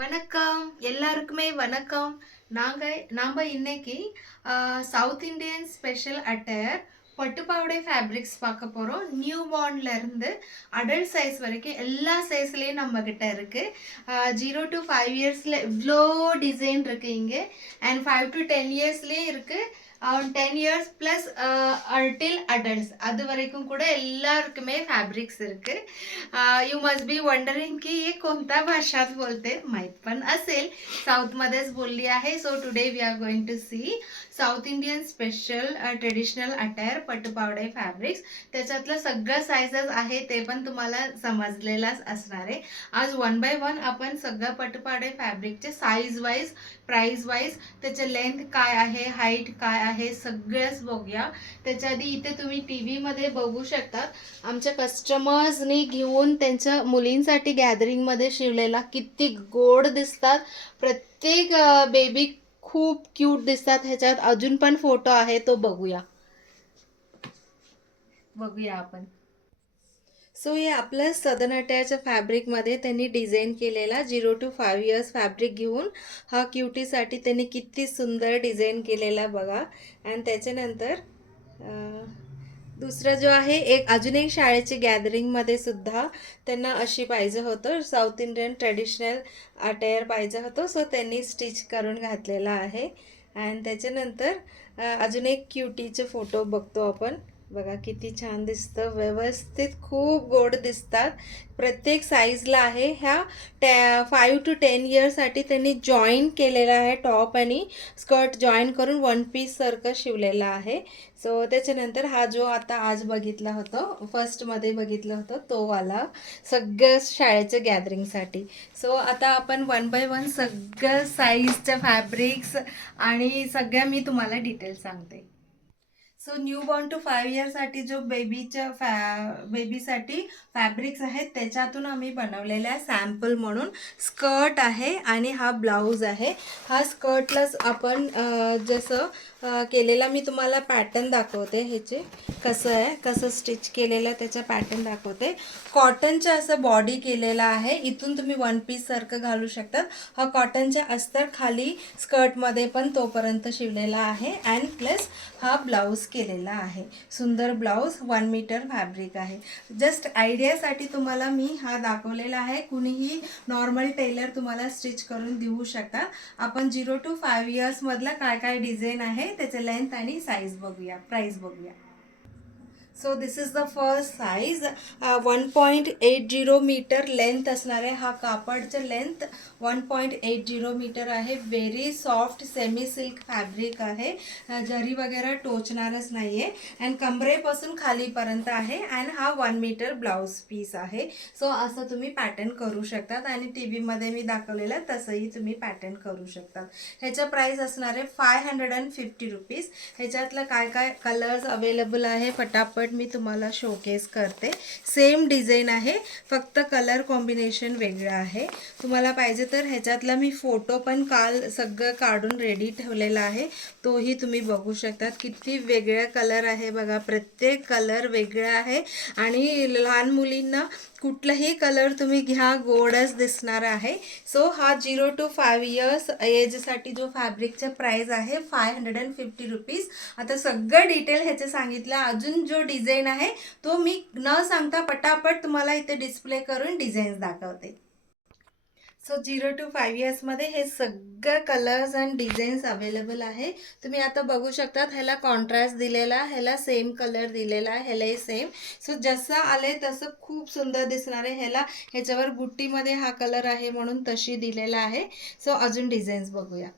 வணக்கம் எல்லாருக்குமே வணக்கம். நாம இன்னைக்கு south Indian special attire pattu pavadai fabrics பார்க்க போறோம். நியூ பார்ன்ல இருந்து அடல்ட் சைஸ் வரைக்கும் எல்லா சைஸ்லயும் நம்ம கிட்ட இருக்கு. 0 to 5 yearsல இவ்வளோ டிசைன் இருக்கு இங்கே. அண்ட் 5 to 10 yearsலயும் இருக்கு. 10 years plus till adults அது வரைக்கும் கூட எல்லாருக்குமே फॅब्रिक्स இருக்கு. यू मस्ट बी वंडरिंग की ये कोणत्या भाषात बोलते, माहित पण असेल. साऊथ मध्येच बोलली आहे. So today we are going to see south Indian special traditional attire pattu pavadai fabrics. त्याच्यातलं सगळं साईजेस आहे ते पण तुम्हाला समजलेलाच असणार आहे. आज वन बाय वन आपण सगळं पटुपावडे फॅब्रिकचे साईज वाईज, प्राइस वाईज, त्याचे लेंथ काय आहे, हाईट काय आहे, सगळंच बघूया. त्याच्या आधी इथे तुम्ही टीव्ही मध्ये बघू शकता आमच्या कस्टमर्सनी घेऊन त्यांच्या मुलींसाठी गॅदरिंगमध्ये शिवलेला किती गोड दिसतात. प्रत्येक बेबी खूप क्यूट दिसतात. ह्याच्यात अजून पण फोटो आहे, तो बघूया आपण. सो हे आपलं सदन अटॅच्या फॅब्रिकमध्ये त्यांनी डिझाईन केलेला 0 to 5 years फॅब्रिक घेऊन हा क्युटीसाठी त्यांनी किती सुंदर डिझाईन केलेला बघा. आणि त्याच्यानंतर दुसरं जो आहे अजून एक शाळेची गॅदरिंगमध्ये सुद्धा त्यांना अशी पाहिजे होतं, साऊथ इंडियन ट्रेडिशनल अटायर पाहिजे होतं. सो त्यांनी स्टिच करून घातलेला आहे. आणि त्याच्यानंतर अजून एक क्युटीचे फोटो बघतो आपण. बघा किती छान दिसतं, व्यवस्थित खूप गोड दिसतात. प्रत्येक साईजला आहे. ह्या 5 to 10 yearsसाठी त्यांनी जॉईन केलेला आहे. टॉप आणि स्कर्ट जॉईन करून वन पीस सारखं शिवलेला आहे. सो त्याच्यानंतर हा जो आता आज बघितला होता, फर्स्टमध्ये बघितलं होतं, तो वाला सगळं शाळेच्या गॅदरिंगसाठी. सो आता आपण वन बाय वन सगळं साईजच्या फॅब्रिक्स आणि सगळ्या मी तुम्हाला डिटेल सांगते. सो न्यू बॉर्न टू 5 yearsसाठी जो बेबीसाठी फॅब्रिक्स आहेत त्याच्यातून आम्ही बनवलेला आहे सॅम्पल म्हणून. स्कर्ट आहे आणि हा ब्लाऊज आहे. हा स्कर्टलाच आपण जसं केलेला मी तुम्हाला पॅटर्न दाखवते. ह्याचे कसं स्टिच केलेलं त्याचा पॅटर्न दाखवते. कॉटनच्या असं बॉडी केलेला आहे. इथून तुम्ही वन पीस सारखं घालू शकतात. हा कॉटनच्या अस्तर खाली स्कर्टमध्ये पण तोपर्यंत शिवलेला आहे. अँड प्लस हा ब्लाऊज केलेला आहे. सुंदर ब्लाऊज 1 मीटर फॅब्रिक आहे. जस्ट आयडियासाठी तुम्हाला मी हा दाखवलेला आहे. कुणीही नॉर्मल टेलर तुम्हाला स्टिच करून देऊ शकता. आपण 0 to 5 years मधला काय काय डिझाईन आहे त्याचे लेंथ आणि साईज बघूया, प्राइस बघूया. So this is the first size. 1.80 meter length असणार आहे. हा कापडचं लेंथ 1.80 मीटर आहे. Very soft semi silk fabric आहे. जरी वगैरे टोचणारच नाही आहे. अँड कमरेपासून खालीपर्यंत आहे. अँड हा 1 मीटर ब्लाऊज पीस आहे. सो असं तुम्ही पॅटर्न करू शकतात. आणि टी व्हीमध्ये मी दाखवलेलं तसंही तुम्ही पॅटर्न करू शकतात. ह्याचं प्राईस असणार आहे 550 रुपीज. ह्याच्यातलं काय काय कलर्स अवेलेबल आहे फटाफट मी तुम्हाला शोकेस करते. सेम डिझाईन आहे, फक्त कलर कॉम्बिनेशन वेगळं आहे. तुम्हाला पाहिजे तर ह्याच्यातला मी फोटो पण काल सगळं काढून रेडी ठेवलेला आहे, तोही तुम्ही बघू शकतात. किती वेगळा कलर आहे बघा, प्रत्येक कलर वेगळा आहे. आणि लहान मुलींना कुठलाही कलर तुम्ही घ्या, गोडच दिसणार आहे. सो हा 0 to 5 years एजसाठी जो फॅब्रिकचा प्राइस आहे 550 रुपीज. आता सगळं डिटेल ह्याचे सांगितलं. अजून जो डिझाईन आहे तो मी न सांगता पटापट तुम्हाला इथे डिस्प्ले करून डिझाईन्स दाखवते. सो 0 to 5 yearsमध्ये हे सगळं कलर्स अँड डिझाईन्स अवेलेबल आहे. तुम्ही आता बघू शकता. ह्याला कॉन्ट्रास्ट दिलेला, ह्याला सेम कलर दिलेला आहे, ह्यालाही सेम. सो जसं आले तसं खूप सुंदर दिसणार आहे. ह्याच्यावर बुट्टीमध्ये हा कलर आहे म्हणून तशी दिलेला आहे. सो अजून डिझाईन्स बघूया.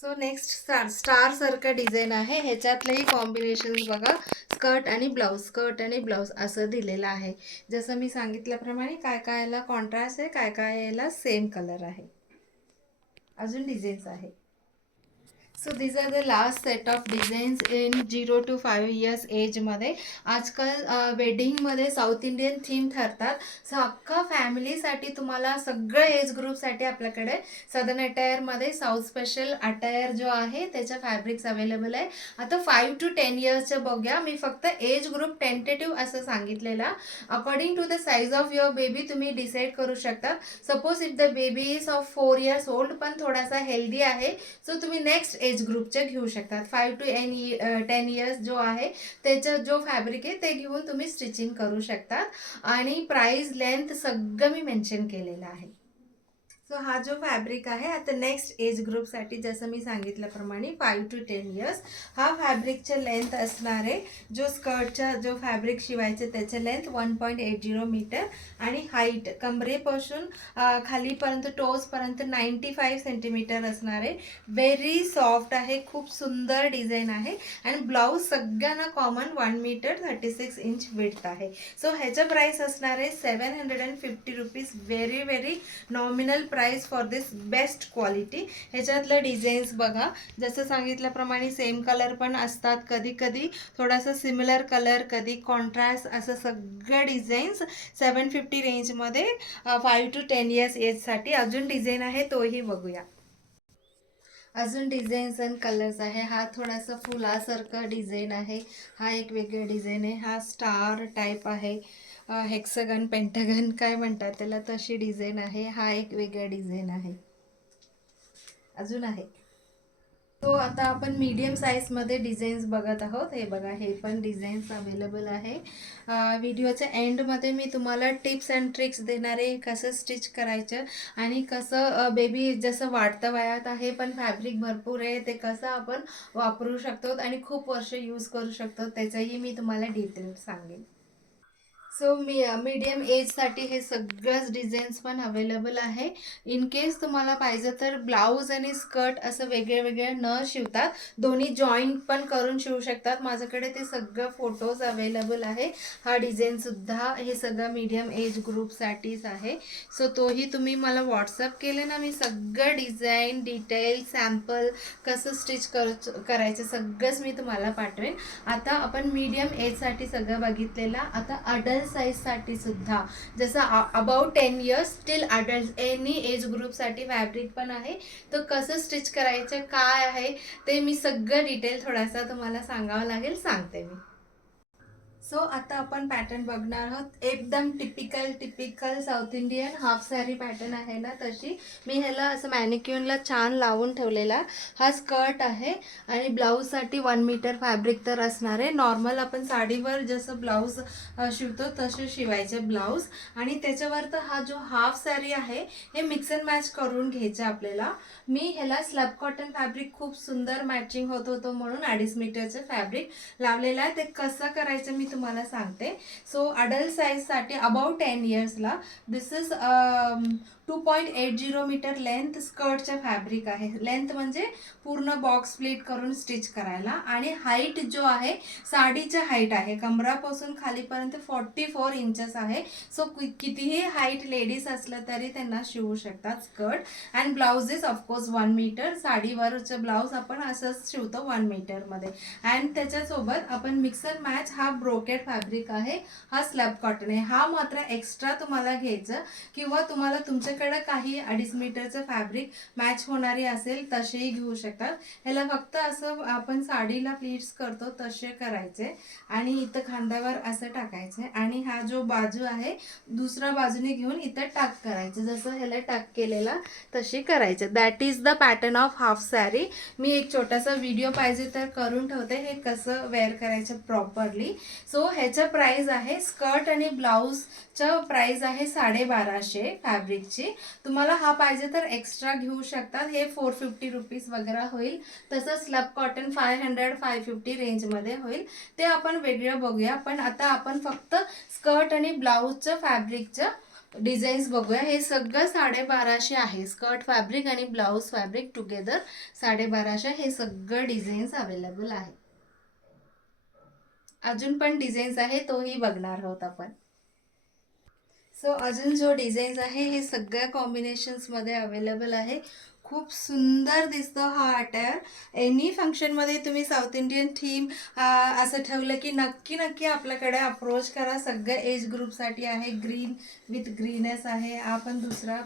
सो नेक्स्ट स्टार सारखं डिझाईन आहे. ह्याच्यातलंही कॉम्बिनेशन बघा. स्कर्ट आणि ब्लाऊज असं दिलेलं आहे. जसं मी सांगितल्याप्रमाणे काय काय याला कॉन्ट्रास्ट आहे, काय काय याला सेम कलर आहे. अजून डिझाईन्स आहे. So these are the last set of designs in 0 to 5 years एजमध्ये. आजकाल वेडिंगमध्ये साऊथ इंडियन थीम ठरतात. सो अख्खा फॅमिलीसाठी तुम्हाला सगळं एज ग्रुपसाठी आपल्याकडे सदर्न अटायरमध्ये साऊथ स्पेशल अटायर जो आहे त्याच्या फॅब्रिक्स अवेलेबल आहे. आता 5 to 10 इयर्सचं बघूया. मी फक्त एज ग्रुप टेंटेटिव्ह असं सांगितलेला. According to the size of your baby तुम्ही डिसाईड करू शकता. Suppose if the baby is of 4 years old पण थोडासा हेल्दी आहे, सो तुम्ही नेक्स्ट एज ग्रुपचे घेऊ शकतात. 5 to 10 इयर्स जो आहे त्याचं जो फॅब्रिक आहे ते घेऊन तुम्ही स्टिचिंग करू शकतात. आणि प्राइस लेंथ सगळं मी मेन्शन केलेलं आहे. सो हा जो फॅब्रिक आहे आता नेक्स्ट एज ग्रुपसाठी जसं मी सांगितल्याप्रमाणे 5 to 10 इयर्स हा फॅब्रिकचा लेंथ असणार आहे. जो स्कर्टचा जो फॅब्रिक शिवायचे त्याचे लेंथ 1.80 मीटर आणि हाईट कमरेपासून खालीपर्यंत टोजपर्यंत 95 सेंटीमीटर असणार आहे. व्हेरी सॉफ्ट आहे, खूप सुंदर डिझाईन आहे. आणि ब्लाऊज सगळ्यांना कॉमन 1 मीटर 36 इंच विड्थ आहे. सो ह्याचं प्राईस असणार आहे 750 rupees. Very very nominal price for this best quality. ह्याच्यातलं डिझाईन्स बघा, जसं सांगितल्याप्रमाणे सेम कलर पण असतात, कधी कधी थोडासा सिमिलर कलर, कधी कॉन्ट्रास्ट, असं सगळं डिझाईन्स 750 रेंजमध्ये 5 to 10 इयर्स एजसाठी. अजून डिझाईन आहे तोही बघूया. अजून डिझाईन्स अँड कलर्स आहे. हा थोडासा फुलासारखा डिझाईन आहे, हा एक वेगळा डिझाईन आहे. हा स्टार टाईप आहे, हेक्सागन पेंटागन काय म्हणतात त्याला, तशी डिझाईन आहे. हा एक वेगळा डिझाईन आहे. अजून आहे. तो आता आपण मीडियम साईजमध्ये डिझाईन्स बघत आहोत. हे बघा, हे पण डिझाईन्स अवेलेबल आहे. व्हिडिओच्या एंडमध्ये मी तुम्हाला टिप्स अँड ट्रिक्स देणार आहे, कसं स्टिच करायचं आणि कसं बेबी जसं वाढतं वयात आहे पण फॅब्रिक भरपूर आहे, ते कसं आपण वापरू शकतो आणि खूप वर्ष यूज करू शकतो त्याचंही मी तुम्हाला डिटेल सांगेन. सो मीडियम एजसाठी हे सगळंच डिझाईन्स पण अवेलेबल आहे. इन केस तुम्हाला पाहिजे तर ब्लाऊज आणि स्कर्ट असं वेगळे वेगळे न शिवतात दोन्ही जॉईंट पण करून शिवू शकतात. माझ्याकडे ते सगळं फोटोज अवेलेबल आहे. हा डिझाईनसुद्धा हे सगळं मीडियम एज ग्रुपसाठीच आहे. सो तोही तुम्ही मला व्हॉट्सअप केले ना, मी सगळं डिझाईन डिटेल सॅम्पल कसं स्टिच करायचं सगळंच मी तुम्हाला पाठवेन. आता आपण मीडियम एजसाठी सगळं बघितलेलं. आता अडल्ट साईजसाठी सुद्धा जसं about 10 years till adult any age ग्रुपसाठी फॅब्रिक पण आहे. तर कसं स्टिच करायचं काय आहे ते मी सगळं डिटेल थोडासा तुम्हाला सांगावं लागेल, सांगते मी. सो आता आपण पॅटर्न बघणार आहोत. एकदम typical south Indian half sari pattern आहे ना, तशी मी ह्याला असं मॅनिक्युनला छान लावून ठेवलेला. हा स्कर्ट आहे आणि ब्लाऊजसाठी 1 मीटर फॅब्रिक तर असणार आहे. नॉर्मल आपण साडीवर जसं ब्लाऊज शिवतो तसे शिवायचे ब्लाऊज. आणि त्याच्यावर तर हा जो हाफ सॅरी आहे हे मिक्स अँड मॅच करून घ्यायचं आपल्याला. मी ह्याला स्लॅब कॉटन फॅब्रिक खूप सुंदर मॅचिंग होत होतं म्हणून 2.5 मीटरचं फॅब्रिक लावलेलं आहे. ते कसं करायचं मी तुम्हाला सांगते. सो अडल्ट साईजसाठी अबाउट 10 इयर्सला दिस इज 2.80 मीटर लेंथ स्कर्टच्या फॅब्रिक आहे. लेंथ म्हणजे पूर्ण बॉक्स स्प्लिट करून स्टिच करायला. आणि हाईट जो आहे साडीच्या हाईट आहे कमरापासून खालीपर्यंत 44 इंचेस आहे. सो कितीही हाईट लेडीज असलं तरी त्यांना शिवू शकतात skirt. And blouse is of course 1 metre. साडीवरचं ब्लाऊज आपण असंच शिवतो 1 मीटरमध्ये. अँड त्याच्यासोबत आपण मिक्स अँड मॅच हा ब्रोकेड फॅब्रिक आहे, हा स्लॅब कॉटन आहे. हा मात्र एक्स्ट्रा तुम्हाला घ्यायचं किंवा तुम्हाला तुमच्याकडे काही 2.5 मीटरचं फॅब्रिक मॅच होणारी असेल तसेही घेऊ शकतात. ह्याला फक्त असं आपण साडीला प्लीट्स करतो तसे करायचे आणि इथं खांद्यावर असं टाकायचं आणि हा जो बाजू आहे दुसऱ्या बाजूने घेऊन इथं टाक करायचं, जसं ह्याला टाक केलेला तशी करायचं. That is the pattern of half sari. मी एक छोटासा व्हिडिओ पाहिजे तर करून ठेवते हे कसं वेअर करायचं प्रॉपरली. सो ह्याचं प्राइस आहे स्कर्ट आणि ब्लाऊजचं प्राइस आहे 1250 फॅब्रिकची. तुम्हाला हा पाहिजे तर एक्स्ट्रा घेऊ शकतात. हे 450 रुपीज वगैरे होईल. तसं स्लॅब कॉटन 500-550 रेंजमध्ये होईल. ते आपण वेगळं बघूया. पण आता आपण फक्त स्कर्ट आणि ब्लाऊजचं फॅब्रिकचं डिझाईन्स बघूया. हे सगळं 1250 आहे. स्कर्ट फॅब्रिक आणि ब्लाऊज फॅब्रिक टुगेदर 1250. हे सगळं डिझाईन्स अवेलेबल आहे. अजून पण डिझाईन्स आहे तोही बघणार आहोत आपण. सो अजून जो डिझाईन्स आहे हे सगळ्या कॉम्बिनेशन्समध्ये अवेलेबल आहे. खूप सुंदर दिसतो हा अटायर. एनी फंक्शनमध्ये तुम्ही साऊथ इंडियन थीम असं ठेवलं की नक्की नक्की आपल्याकडे अप्रोच करा. सगळ्या एज ग्रुपसाठी आहे. ग्रीन विथ ग्रीनेस आहे. हा पण दुसरा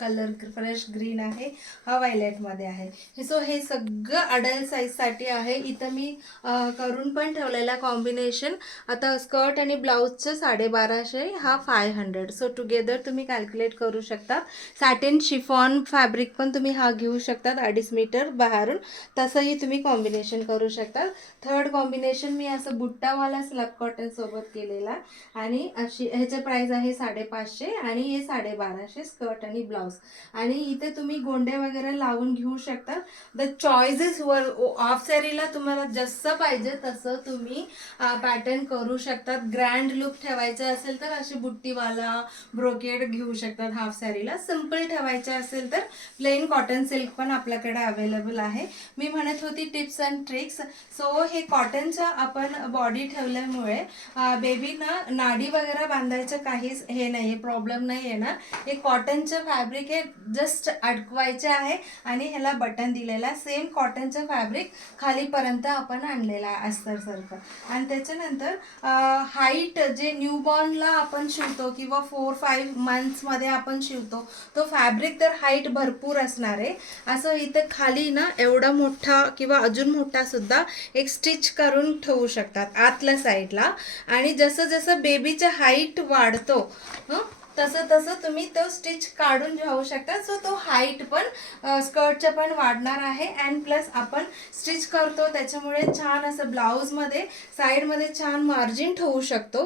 कलर फ्रेश ग्रीन आहे. हा व्हायलेटमध्ये आहे. सो हे सगळं अडल्ट साईजसाठी आहे. इथं मी करून पण ठेवलेला कॉम्बिनेशन. आता स्कर्ट आणि ब्लाऊजचं 1250, हा 500. सो टुगेदर तुम्ही कॅल्क्युलेट करू शकता. सॅटिन शिफॉन फॅब्रिक पण तुम्ही हा घेऊ शकतात 2.5 मीटर बाहेरून. तसंही तुम्ही कॉम्बिनेशन करू शकता. थर्ड कॉम्बिनेशन मी असं बुट्टावाला स्लॅब कॉटन सोबत केलेला आणि अशी ह्याचे प्राइस आहे 550 आणि हे 1250 स्कर्ट आणि ब्लाऊज. आणि इथे तुम्ही गोंडे वगैरे लावून घेऊ शकता. द चॉईसेस वर हाफ सॅरीला तुम्हाला जसं पाहिजे तसं तुम्ही पॅटर्न करू शकतात. ग्रँड लुक ठेवायचं असेल तर अशी बुट्टीवाला ब्रोकेड घेऊ शकतात हाफ सॅरीला. सिम्पल ठेवायचं असेल तर प्लेन कॉटन सिल्क पण आपल्याकडे अवेलेबल आहे. मी म्हणत होती टिप्स अँड ट्रिक्स. सो हे कॉटनचं आपण बॉडी ठेवल्यामुळे बेबीना नाडी वगैरे बांधायचं काहीच हे नाही, प्रॉब्लेम नाही येणार. हे कॉटनचं फॅब्रिक हे जस्ट अडकवायचे आहे आणि ह्याला बटन दिलेला. सेम कॉटनचं फॅब्रिक खालीपर्यंत आपण आणलेला आहे अस्तरसारखं. आणि त्याच्यानंतर हाईट जे न्यूबॉर्नला आपण शिवतो किंवा 4-5 मंथ्समध्ये आपण शिवतो तो फॅब्रिक तर हाईट भरपूर असणार आहे. असं इथं खाली ना एवढा मोठा किंवा अजून मोठा सुद्धा एक स्टिच करून ठेवू शकतात आतल्या साईडला. आणि जसं जसं बेबीचं हाईट वाढतो तसं तसं तुम्ही तो स्टिच काढून घेऊ शकता. सो तो हाईट पण स्कर्टचं पण वाढणार आहे. अँड प्लस आपण स्टिच करतो त्याच्यामुळे छान असं ब्लाऊजमध्ये साईडमध्ये छान मार्जिन ठेवू शकतो.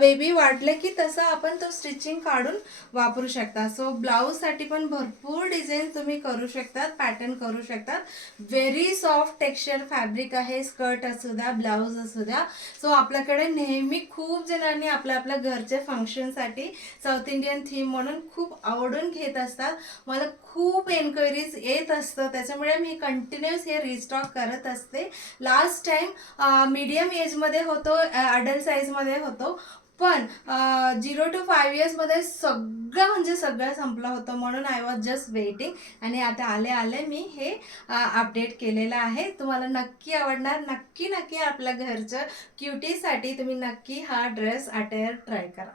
बेबी वाढले की तसं आपण तो स्टिचिंग काढून वापरू शकता. सो ब्लाऊजसाठी पण भरपूर डिझाईन तुम्ही करू शकतात, पॅटर्न करू शकतात. व्हेरी सॉफ्ट टेक्स्चर फॅब्रिक आहे. स्कर्ट असू द्या, ब्लाऊज असू द्या. सो आपल्याकडे नेहमी खूप जणांनी आपल्या आपल्या घरच्या फंक्शनसाठी साऊथ इंडियन थीम म्हणून खूप आवडून घेत असतात. मला खूप एन्क्वायरीज येत असतं, त्याच्यामुळे मी कंटिन्युअस हे रिस्टॉक करत असते. लास्ट टाइम मीडियम एजमध्ये होतो, अडल्ट साईजमध्ये होतो, पण 0 to 5 इयर्समध्ये सगळं म्हणजे सगळं संपलं होतं. म्हणून आय वॉज जस्ट वेटिंग आणि आता आले आले मी हे अपडेट केलेलं आहे. तुम्हाला नक्की आवडणार. नक्की नक्की आपल्या घरचं क्युटीसाठी तुम्ही नक्की हा ड्रेस अटायर ट्राय करा.